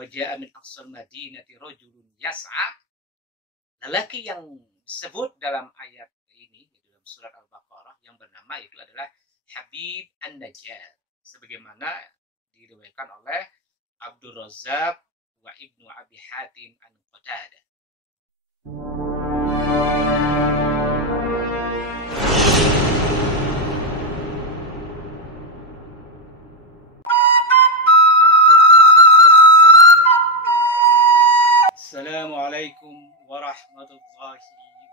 Wajah min aqsal madinati rajulun yas'a, lelaki yang disebut dalam ayat ini dalam surat Al-Baqarah yang bernama itu adalah Habib An-Najjar, sebagaimana diriwayatkan oleh Abdul Razzaq wa Ibnu Abi Hatim an Qatadah. Assalamualaikum warahmatullahi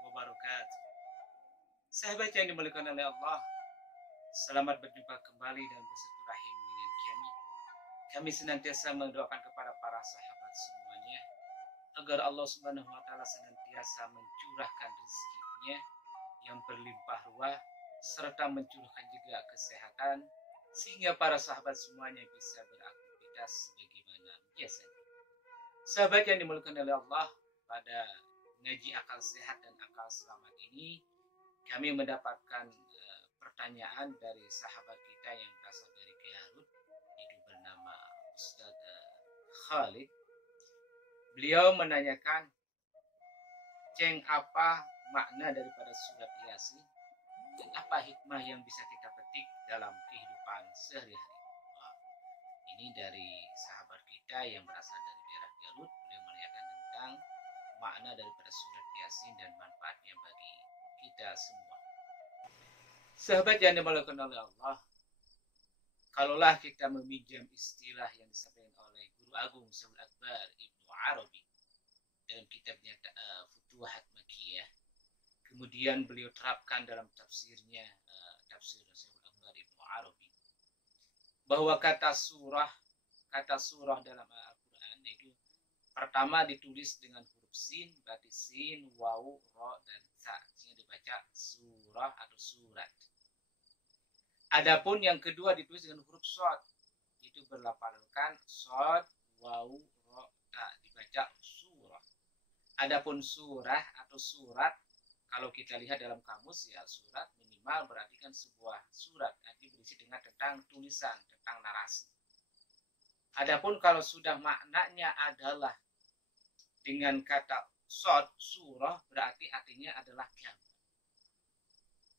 wabarakatuh. Sahabat yang dimuliakan oleh Allah, selamat berjumpa kembali dan bersilaturahim dengan kami. Kami senantiasa mendoakan kepada para sahabat semuanya agar Allah Subhanahu wa taala senantiasa mencurahkan rezeki-Nya yang berlimpah ruah serta mencurahkan juga kesehatan sehingga para sahabat semuanya bisa beraktivitas sebagaimana biasanya. Sahabat yang dimuliakan oleh Allah, pada ngaji akal sehat dan akal selamat ini kami mendapatkan pertanyaan dari sahabat kita yang berasal dari Garut, itu bernama Ustaz Khalid. Beliau menanyakan, Ceng, apa makna daripada surat Yasin dan apa hikmah yang bisa kita petik dalam kehidupan sehari-hari? Ini dari sahabat kita yang berasal dari daerah Garut. Beliau menanyakan tentang makna daripada surat Yasin dan manfaatnya bagi kita semua. Sahabat yang dimuliakan oleh Allah, kalaulah kita meminjam istilah yang disampaikan oleh Guru Agung Syaikhul Akbar Ibnu Arabi dalam kitabnya Futuhat Makkiyah, kemudian beliau terapkan dalam tafsirnya, tafsir Syaikhul Akbar Ibnu Arabi, bahwa kata surah dalam Al-Quran itu pertama ditulis dengan huruf sin, berarti sin, waw, ro, dan sa, sehingga dibaca surah atau surat. Adapun yang kedua ditulis dengan huruf shod, itu berlafalkan shod, waw, ro, ta, dibaca surah. Adapun surah atau surat, kalau kita lihat dalam kamus ya, surat minimal berarti kan sebuah surat, artinya berisi dengan tentang tulisan, tentang narasi. Adapun kalau sudah maknanya adalah dengan kata shod, surah, berarti artinya adalah gambar.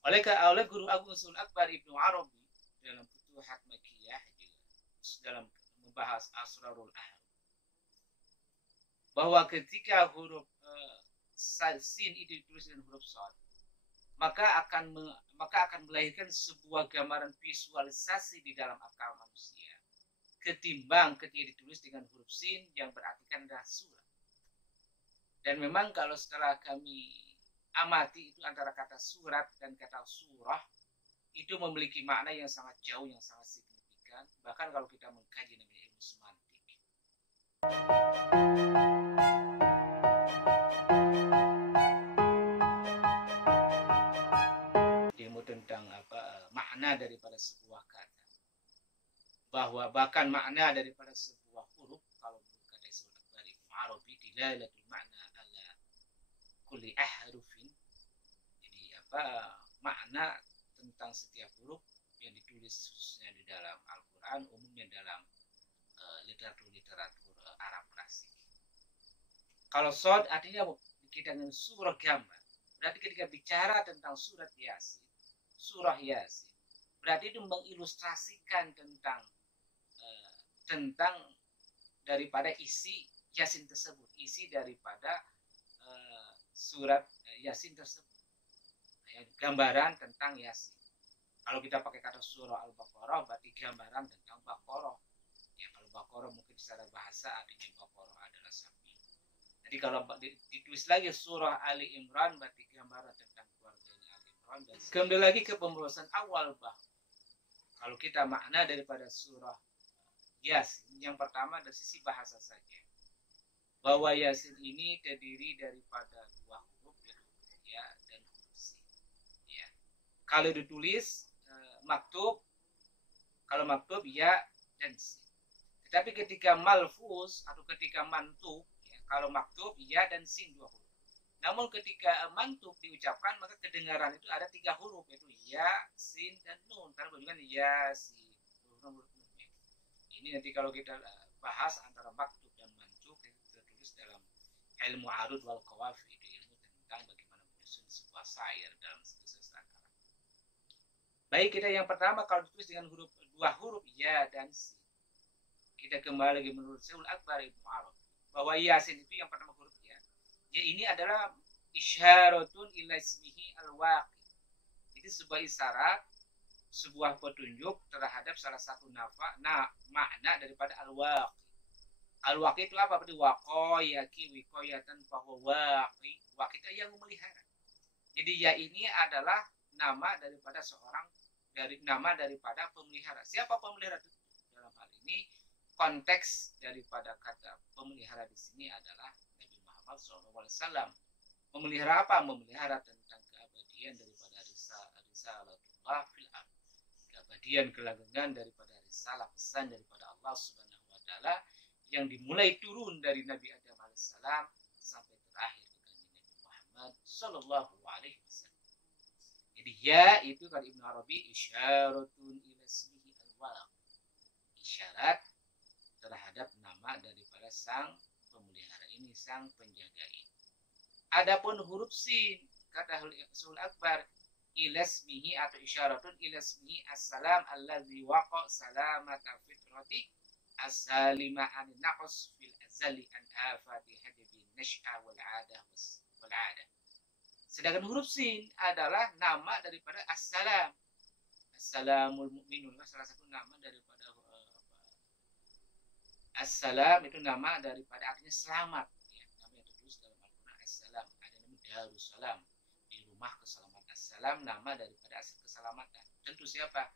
Oleh Guru Agung Syaikhul Akbar Ibnu Arabi dalam Futuhat Makkiyah, dalam membahas Asrarul Ahruf, bahwa ketika huruf sin itu ditulis dengan huruf shod, maka akan melahirkan sebuah gambaran visualisasi di dalam akal manusia ketimbang ketika ditulis dengan huruf sin yang berartikan adalah surat. Dan memang kalau setelah kami amati itu antara kata surat dan kata surah itu memiliki makna yang sangat jauh, yang sangat signifikan, bahkan kalau kita mengkaji dengan ilmu semantik. Ilmu tentang makna daripada sebuah kata, bahwa bahkan makna daripada sebuah huruf, kalau kata Syaikhul Akbar Ibnu Arabi, dilalatul makna ala kulli ahrufin, jadi makna tentang setiap huruf yang ditulis khususnya di dalam Al-Quran, umumnya dalam literatur Arab klasik. Kalau shod artinya kita dengan surah gambar, berarti ketika bicara tentang surat Yasin, surah Yasin, berarti itu mengilustrasikan tentang daripada isi Yasin tersebut, isi daripada surat Yasin tersebut, gambaran tentang Yasin. Kalau kita pakai kata surah Al-Baqarah, berarti gambaran tentang Baqarah. Ya, kalau Baqarah mungkin secara bahasa artinya Baqarah adalah sapi. Jadi kalau ditulis lagi surah Ali Imran, berarti gambaran tentang keluarga Ali Imran. Dan kembali lagi ke pembahasan awal, bahwa kalau kita makna daripada surah Yasin, yang pertama dari sisi bahasa saja, bahwa Yasin ini terdiri daripada dua huruf, yaitu ya dan huruf sin. Ya. Kalau ditulis maktub, kalau maktub ya dan sin. Tetapi ketika malfuz atau ketika mantub, ya, kalau maktub ya dan sin dua huruf. Namun ketika mantub diucapkan, maka kedengaran itu ada tiga huruf, yaitu ya, sin, dan nun. Karena bagaimana ya, sin, huruf. Ini nanti kalau kita bahas antara maktub dan mantub. ilmu arud wal qawafi, ilmu tentang bagaimana menyusun sebuah syair dalam sastra kalam. Baik, kita yang pertama kalau ditulis dengan dua huruf ya dan sin. Kita kembali lagi menurut Syekhul Akbar Ibnu Arabi bahwa yasin itu yang pertama huruf ya. Ya ini adalah isyaratun ila ismihi al-waqi. Jadi sebuah isyarat, sebuah petunjuk terhadap salah satu makna daripada al-waqi. Al-waqi itu apa? Berarti waqayaki wiqayatan bahwa waqi. Waqi itu yang memelihara. Jadi ya ini adalah nama daripada pemelihara. Siapa pemelihara itu? Dalam hal ini konteks daripada kata pemelihara di sini adalah Nabi Muhammad SAW. Memelihara apa? Memelihara tentang keabadian daripada risalatullah fil ardh. Keabadian kelanggengan daripada risalah pesan daripada Allah Subhanahu wa taala yang dimulai turun dari Nabi Adam alaihissalam sampai terakhir dengan Nabi Muhammad sallallahu alaihi wasallam. Jadi ya itu kata Ibnu Arabi isyaratun ila ismihi al-walaq. Isyarat terhadap nama daripada sang pemelihara ini, sang penjaga ini. Adapun huruf sin kata Syekhul Akbar ilasmihi atau isyaratun ilasmihi assalam allazi waqa salamata fitrati as-salima an naqs fil azali an afati hadabi nash'a wal 'adah wal 'adah. Sedangkan huruf sin adalah nama daripada assalam. Assalamul mu'minun, salah satu nama daripada assalam itu nama daripada artinya selamat. Ya, nama yang tertulis dalam Al-Quran assalam. Ada nama Darussalam, di rumah keselamatan. Assalam nama daripada keselamatan. Tentu siapa?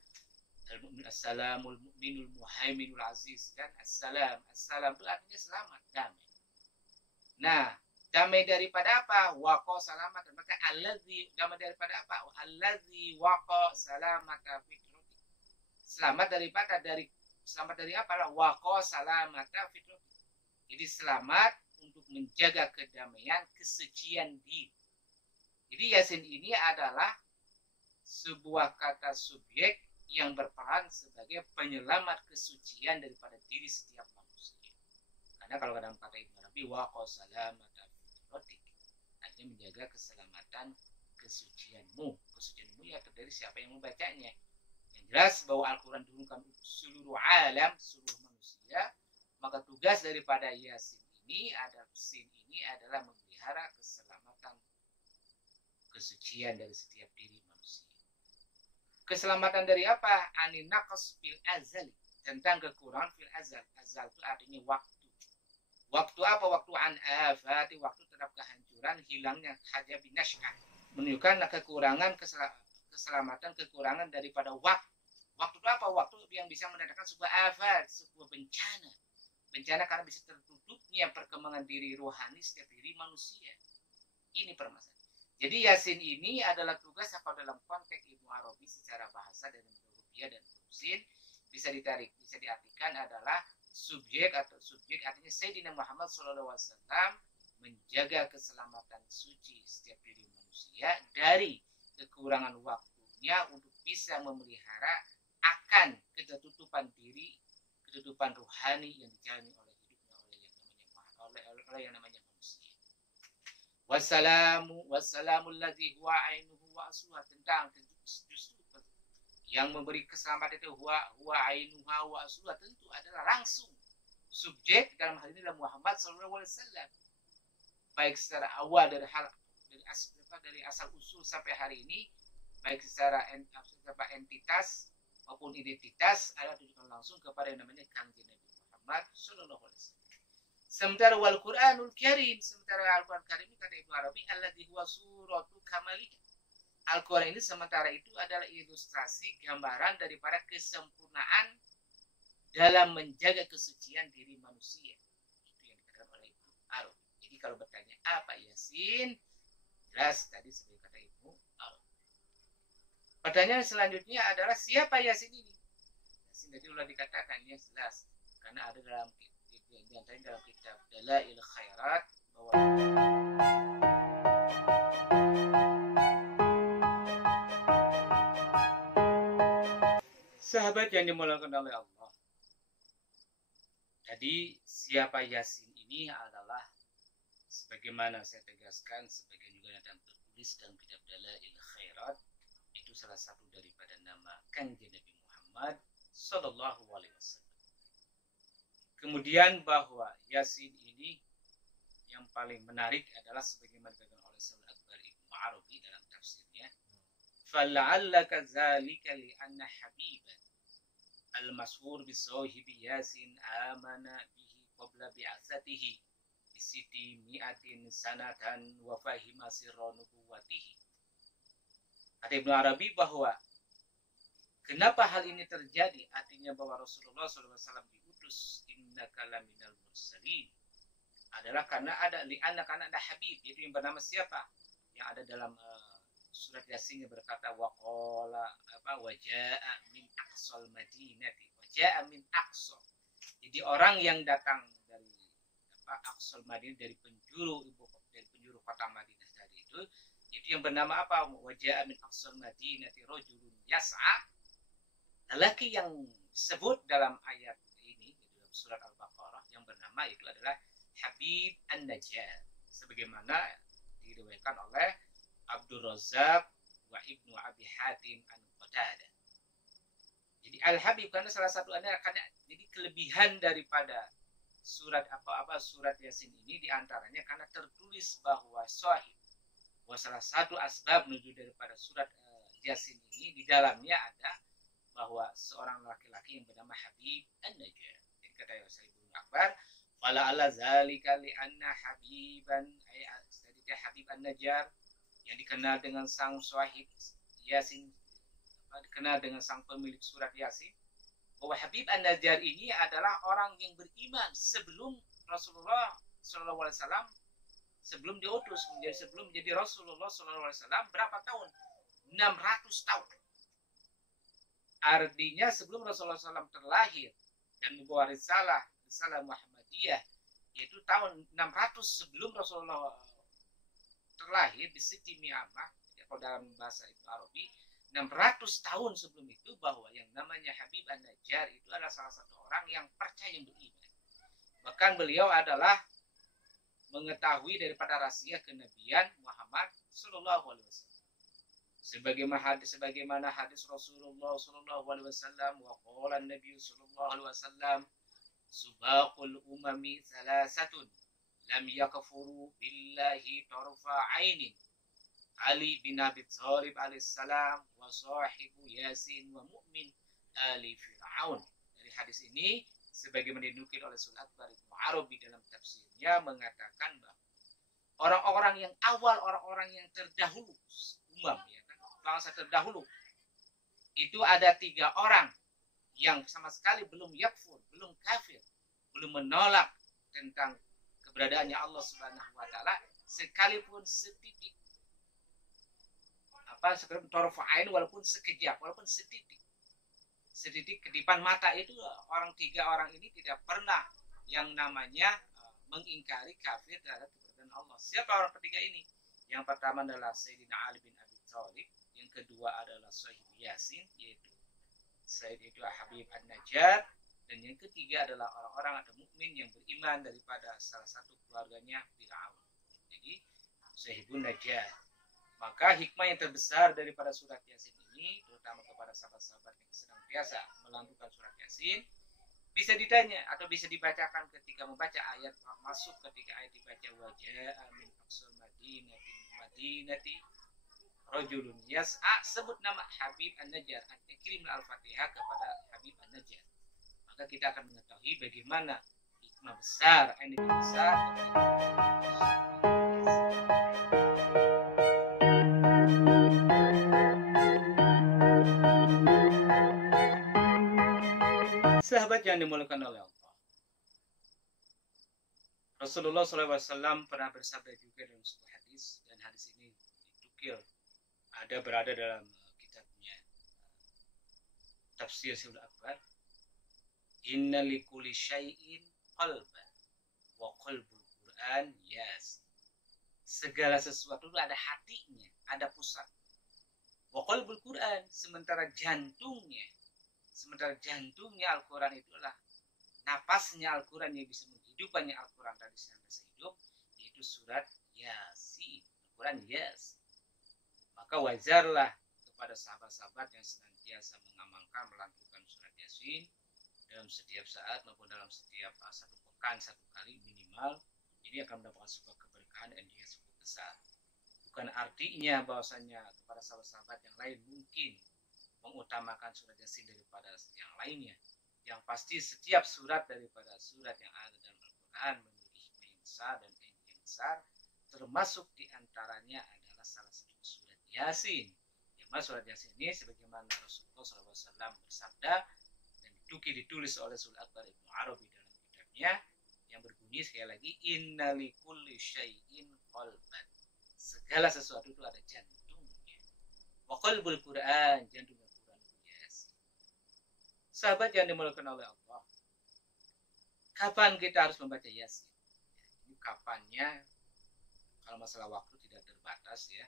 Assalamul mu'minul muhaiminul aziz. Dan assalam itu artinya selamat, damai. Nah, damai daripada apa? Waqa salamat. Maka allazi, damai daripada apa? Allazi waqa salamata fitrati. Selamat dari apa lah? Waqa salamata fitrati. Jadi selamat untuk menjaga kedamaian, kesucian diri. Jadi yasin ini adalah sebuah kata subjek yang berperan sebagai penyelamat kesucian daripada diri setiap manusia. Karena kalau dalam kata Ibnu Arabi waqa salamata fitrati, artinya menjaga keselamatan kesucianmu. Kesucianmu ya terdiri siapa yang membacanya. Yang jelas bahwa Al-Quran diturunkan untuk seluruh alam, seluruh manusia, maka tugas daripada yasin ini adalah memelihara keselamatan kesucian dari setiap diri manusia. Keselamatan dari apa? Anin naqs fil azali, tentang kekurangan fil azal. Azal itu artinya waktu. Waktu apa? Waktu an afati, waktu terhadap kehancuran, hilangnya hajabi nash'ah. Menunjukkan kekurangan keselamatan, kekurangan daripada waktu. Waktu itu apa? Waktu yang bisa mendatangkan sebuah afat, sebuah bencana. Bencana karena bisa tertutupnya perkembangan diri rohani setiap diri manusia. Ini permasalahan. Jadi yasin ini adalah tugas apa dalam konteks Ibnu Arabi secara bahasa dan rupiah dan sin bisa diartikan adalah subjek artinya Sayyidina Muhammad SAW menjaga keselamatan suci setiap diri manusia dari kekurangan waktunya untuk bisa memelihara akan ketertutupan diri, ketertutupan rohani yang dijalani oleh hidupnya oleh yang namanya manusia. Wassalamu alladzi huwa ainuhu wa asluha, tentang justru yang memberi keselamatan itu huwa ainuha wa asluha, tentu adalah langsung subjek dalam hal ini adalah Muhammad sallallahu alaihi wasallam. Baik secara awal dari asal usul sampai hari ini, baik secara entitas maupun identitas adalah tujuan langsung kepada yang namanya Kanjeng Nabi Muhammad sallallahu alaihi wasallam. Sementara wal Qur'anul Karim, sementara Al-Qur'an Karim ini kata Ibnu Arabi alladzi huwa suratu kamalika. Al-Qur'an ini sementara itu adalah ilustrasi gambaran daripada kesempurnaan dalam menjaga kesucian diri manusia. Itu yang dikatakan oleh Ibnu Arabi. Jadi kalau bertanya apa yasin, jelas tadi sebagai kata Ibnu Arabi. Pertanyaan selanjutnya adalah siapa yasin ini? Yasin tadi sudah dikatakan ya jelas karena ada dalam kitab Dalail Khairat bahwa sahabat yang dimuliakan oleh Allah. Jadi siapa yasin ini adalah sebagaimana saya tegaskan, sebagian juga ada tertulis dalam kitab Dalail Khairat, itu salah satu daripada nama Kanjeng Nabi Muhammad Sallallahu Alaihi Wasallam. Kemudian bahwa Yasin ini yang paling menarik adalah sebagaimana dikatakan oleh Syaikhul Akbar Ibnu Arabi dalam tafsirnya, فَلَعَلَّكَ ذَلِكَ لِأَنَّ حَبِيبًا الْمَشْهُورُ بِصَاحِبِ يَاسِينَ آمَنَ بِهِ قَبْلَ بِعْثَتِهِ بِسِتِّ مِائَةٍ سَنَةً وَفَهِمَ سِرَّ نُبُوَّتِهِ. Kata Ibnu Arabi bahwa kenapa hal ini terjadi, artinya bahwa Rasulullah SAW diutus innaka laminal mursalin, adalah karena ada karena ada Habib, yaitu yang bernama siapa, yang ada dalam surat Yasin yang berkata waqala waja'a min aqsal madinati, waja'a min aqsa, jadi orang yang datang dari aqsal madinah, dari penjuru kota Madinah tadi itu yang bernama apa, waja'a min aqsal madinati rajulun yas'a, lelaki yang disebut dalam ayat ini dalam surat Al-Baqarah yang bernama itu adalah Habib An-Najjar, sebagaimana diriwayatkan oleh Abdul Razak wa Ibnu Abi Hatim An-Qatadah. Jadi Al-Habib karena salah satu karena jadi kelebihan daripada surat surat Yasin ini diantaranya karena tertulis bahwa sahih, bahwa salah satu asbab nuzul daripada surat Yasin ini di dalamnya ada bahwa seorang laki-laki yang bernama Habib An-Najjar. Jadi kata Sayyidul Akbar, fala ala zalika li anna Habiban Habib An-Najjar yang dikenal dengan sang sahib Yasin, dikenal dengan sang pemilik surat Yasin, bahwa Habib An-Najjar ini adalah orang yang beriman sebelum Rasulullah SAW, sebelum diutus sebelum menjadi Rasulullah SAW berapa tahun? 600 tahun. Artinya sebelum Rasulullah SAW terlahir dan membawa risalah Muhammadiyah, yaitu tahun 600 sebelum Rasulullah terlahir di Siti Mi'amah, kalau dalam bahasa Ibnu Arabi 600 tahun sebelum itu, bahwa yang namanya Habib An-Najjar itu adalah salah satu orang yang percaya, yang beriman. Bahkan beliau adalah mengetahui daripada rahasia kenabian Muhammad Sallallahu Alaihi Wasallam. Sebagaimana hadis Rasulullah Sallallahu Alaihi Wasallam, wa qala Nabi Sallallahu Alaihi Wasallam, subaqul umami salasatun lam yakfuru billahi tarfa ainin, Ali bin Abi Thalib alaihissalam, wa sahibu Yasin, wa mu'min ali Fir'aun. Dari hadis ini sebagaimana dinukil oleh Syaikhul Akbar Ibnu Arabi dalam tafsirnya mengatakan bahwa orang-orang yang awal, orang-orang yang terdahulu, bangsa terdahulu, itu ada 3 orang yang sama sekali belum yakfur, belum kafir, belum menolak tentang keberadaannya Allah Subhanahu wa taala sekalipun setitik, sekalipun tarfa'ain, walaupun sekejap, walaupun setitik kedipan mata, itu 3 orang ini tidak pernah yang namanya mengingkari kafir terhadap keberadaan Allah. Siapa orang ketiga ini? Yang pertama adalah Sayyidina Ali bin Abi Thalib, yang kedua adalah Sahib Yasin, yaitu Sayyidina Habib An-Najjar, dan yang ketiga adalah orang-orang atau mukmin yang beriman daripada salah satu keluarganya Fir'aun. Jadi Sahibun Najjar. Maka hikmah yang terbesar daripada surat Yasin ini, terutama kepada sahabat-sahabat yang sedang biasa melantunkan surat Yasin, bisa ditanya atau bisa dibacakan ketika membaca ayat, masuk ketika ayat dibaca waja'a min aqsal madinati rajulun yas'a, sebut nama Habib An-Najjar, artinya kirim Al-Fatihah kepada Habib An-Najjar, maka kita akan mengetahui bagaimana hikmah besar, energi besar sahabat yang dimuliakan oleh Allah. Rasulullah SAW pernah bersabda juga dalam sebuah hadis, dan hadis ini ditukil berada dalam kitabnya Tafsir Syaikhul Akbar, inna likulli syai'in qalban wa qalbul Qur'an Yasin. Segala sesuatu itu ada hatinya, ada pusat. Wa qalbul Qur'an, sementara jantungnya Al-Quran itu adalah napasnya Al-Quran yang bisa menghidupkannya Al-Quran dari senantiasa hidup, yaitu surat surat Yasin. Al-Quran Yasin. Maka wajarlah kepada sahabat-sahabat yang senantiasa mengamalkan melantunkan surat Yasin dalam setiap saat maupun dalam setiap satu pekan satu kali minimal, ini akan mendapatkan sebuah keberkahan dan juga cukup besar. Bukan artinya bahwasanya kepada sahabat-sahabat yang lain mungkin mengutamakan surat Yasin daripada yang lainnya. Yang pasti setiap surat daripada surat yang ada dalam Al-Quran memiliki hikmah yang besar dan ilmu yang besar, termasuk diantaranya adalah salah satu surat Yasin. Yang mana surat Yasin ini sebagaimana Rasulullah SAW bersabda dan ditulis oleh Sul Akbar Ibnu Arabi dalam kitabnya yang berbunyi sekali lagi, inna likulli syai'in qalban. Segala sesuatu itu ada jantungnya. Wa qalbul Quran, jantung Al-Quran Yasin. Sahabat yang dimuliakan oleh Allah, kapan kita harus membaca Yasin? Ini kapannya, kalau masalah waktu tidak terbatas ya.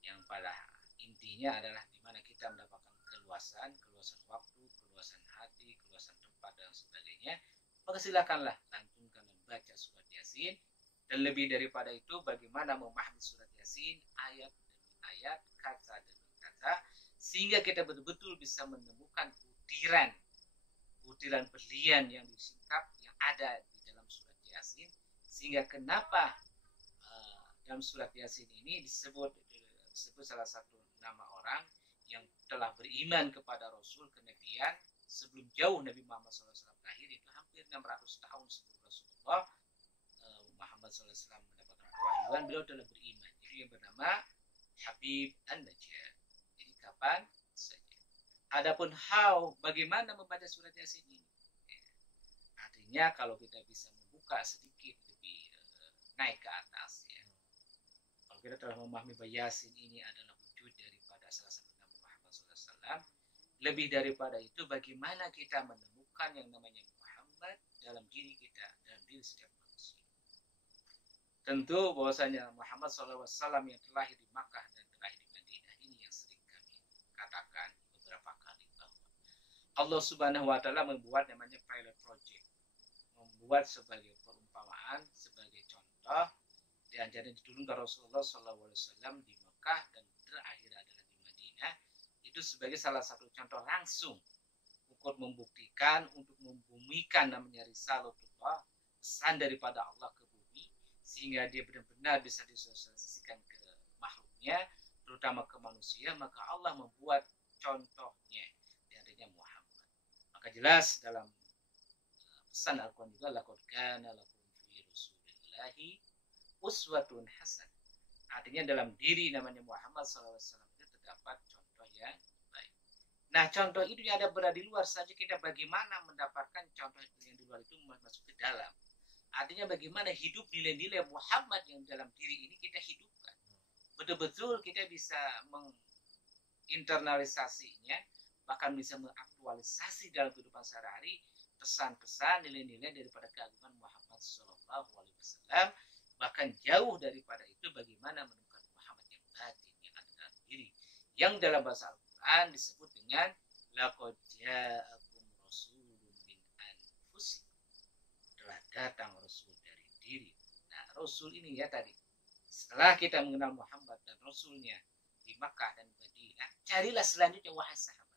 Yang pada intinya adalah di mana kita mendapatkan keluasan waktu, keluasan hati, keluasan tempat dan sebagainya. Maka silakanlah lantunkan dan baca surat Yasin. Dan lebih daripada itu, bagaimana memahami surat Yasin ayat demi ayat, kata demi kata, sehingga kita betul-betul bisa menemukan butiran berlian yang disingkap yang ada di dalam surat Yasin. Sehingga kenapa dalam surat Yasin ini disebut salah satu nama orang yang telah beriman kepada Rasul kenabian sebelum jauh Nabi Muhammad SAW lahir, itu hampir 600 tahun sebelum Rasulullah Muhammad SAW mendapatkan kewahyuan, beliau telah beriman. Itu yang bernama Habib An-Najjar. Jadi kapan saja. Adapun bagaimana membaca surat Yasin ini? Artinya kalau kita bisa membuka sedikit lebih naik ke atas ya. Kalau kita telah memahami bahwa Yasin ini adalah wujud daripada salah satu Nabi Muhammad SAW, lebih daripada itu bagaimana kita menemukan yang namanya Muhammad dalam diri kita, dalam diri setiap manusia. Tentu bahwasanya Muhammad SAW yang terlahir di Makkah dan terlahir di Madinah, ini yang sering kami katakan beberapa kali bahwa Allah Subhanahu wa Ta'ala membuat namanya pilot project, membuat sebagai perumpamaan, sebagai contoh, dan jadi diturunkan Rasulullah SAW di Makkah dan terakhir adalah di Madinah, itu sebagai salah satu contoh langsung untuk membuktikan, untuk membumikan namanya risalatullah, pesan daripada Allah ke bumi, sehingga dia benar-benar bisa disosialisasikan ke makhluknya, terutama ke manusia. Maka Allah membuat contohnya, adanya Muhammad. Maka jelas dalam pesan Al-Quran juga, laqad kana lakum fi rasulillahi uswatun hasan. Artinya dalam diri namanya Muhammad SAW itu terdapat contoh yang baik. Nah, contoh itu yang ada berada di luar saja, kita bagaimana mendapatkan contoh yang di luar itu masuk ke dalam. Artinya bagaimana hidup nilai-nilai Muhammad yang dalam diri ini kita hidupkan. Betul-betul kita bisa menginternalisasinya, bahkan bisa mengaktualisasi dalam kehidupan sehari-hari pesan-pesan, nilai-nilai daripada keagungan Muhammad SAW. Bahkan jauh daripada itu bagaimana menemukan Muhammad yang batin, yang ada dalam diri. Yang dalam bahasa Al-Quran disebut dengan laqad ja'akum rasulun min anfusikum. Telah datang Rasul dari diri. Nah, Rasul ini ya tadi, setelah kita mengenal Muhammad dan Rasulnya di Makkah dan Madinah, carilah selanjutnya wahai sahabat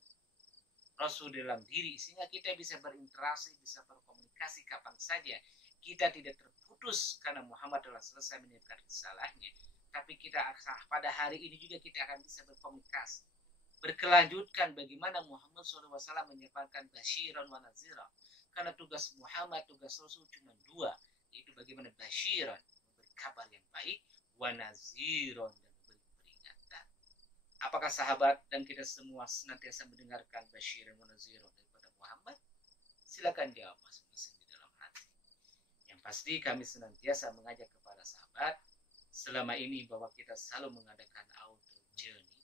Rasul dalam diri, sehingga kita bisa berinteraksi, bisa berkomunikasi kapan saja. Kita tidak terputus karena Muhammad telah selesai menyiapkan risalahnya. Tapi kita pada hari ini juga kita akan bisa berkomunikasi, berkelanjutkan bagaimana Muhammad SAW menyampaikan basyiran wa nazira. Karena tugas Muhammad, tugas Rasul cuma dua, yaitu bagaimana basyiran, memberi kabar yang baik, wa naziron, dan memberi peringatan. Apakah sahabat dan kita semua senantiasa mendengarkan basyiran wa naziron daripada Muhammad? Silakan jawab masing-masing di dalam hati. Yang pasti kami senantiasa mengajak kepada sahabat selama ini bahwa kita selalu mengadakan auto journey,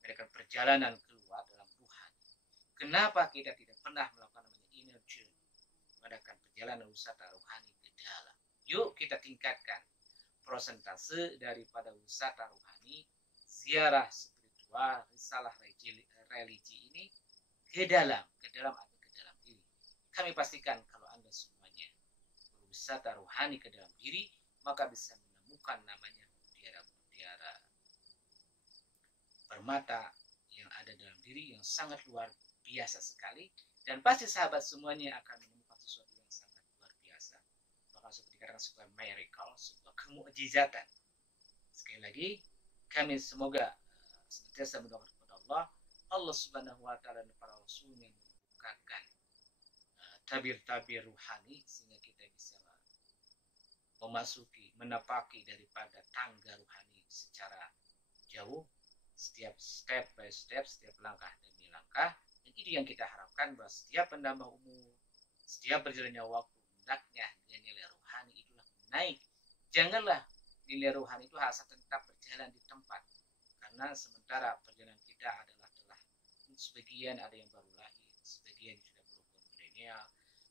mengadakan perjalanan keluar dalam Tuhan. Kenapa kita tidak pernah melakukan namanya inner journey, mengadakan perjalanan wisata rohani ke dalam? Yuk kita tingkatkan prosentase daripada wisata rohani, ziarah spiritual, risalah religi ini ke dalam atau ke dalam diri. Kami pastikan kalau Anda semuanya berwisata rohani ke dalam diri, maka bisa menemukan menemukan namanya mutiara-mutiara permata yang ada dalam diri yang sangat luar biasa sekali, dan pasti sahabat semuanya akan menemukan sesuatu yang sangat luar biasa, bahkan seperti dikatakan sebuah miracle, sebuah kemukjizatan. Sekali lagi, kami semoga senantiasa berdoa kepada Allah Subhanahu wa taala dan para rasulnya membukakan tabir-tabir ruhani sehingga kita bisa memasuki, menapaki daripada tangga ruhani secara jauh, setiap step by step, setiap langkah demi langkah. Dan itu yang kita harapkan, bahwa setiap penambah umur, setiap berjalannya waktu, hendaknya nilai ruhani itulah naik. Janganlah nilai ruhani itu asal tetap berjalan di tempat, karena sementara perjalanan kita adalah telah sebagian ada yang baru lahir, sebagian sudah berumur milenial,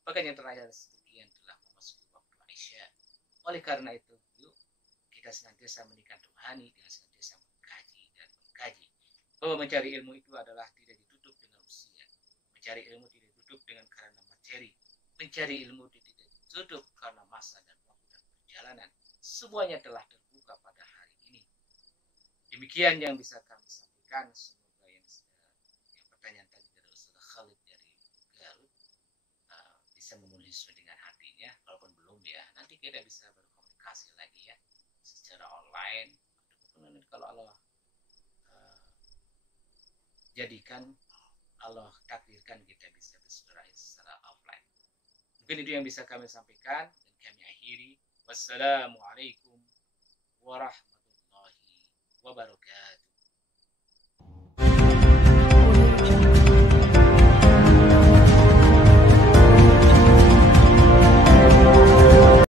bahkan yang terakhir sebagian telah memasuki waktu Aisyah. Oleh karena itu, yuk kita senantiasa meningkatkan rohani dengan senantiasa mengkaji dan mengkaji. Bahwa mencari ilmu itu adalah tidak ditutup dengan usia. Mencari ilmu tidak ditutup dengan karena materi. Mencari ilmu tidak ditutup karena masa dan waktu dan perjalanan. Semuanya telah terbuka pada hari ini. Demikian yang bisa kami sampaikan. Semoga yang pertanyaan tadi dari Ustaz Khalid dari Garut bisa memenuhi sesuai dengan hatinya. Walaupun belum ya, nanti kita bisa berkomunikasi lagi ya secara online, ataupun kalau Allah jadikan, Allah takdirkan, kita bisa bersilaturahmi secara offline. Mungkin itu yang bisa kami sampaikan, dan kami akhiri. Wassalamualaikum warahmatullahi wabarakatuh.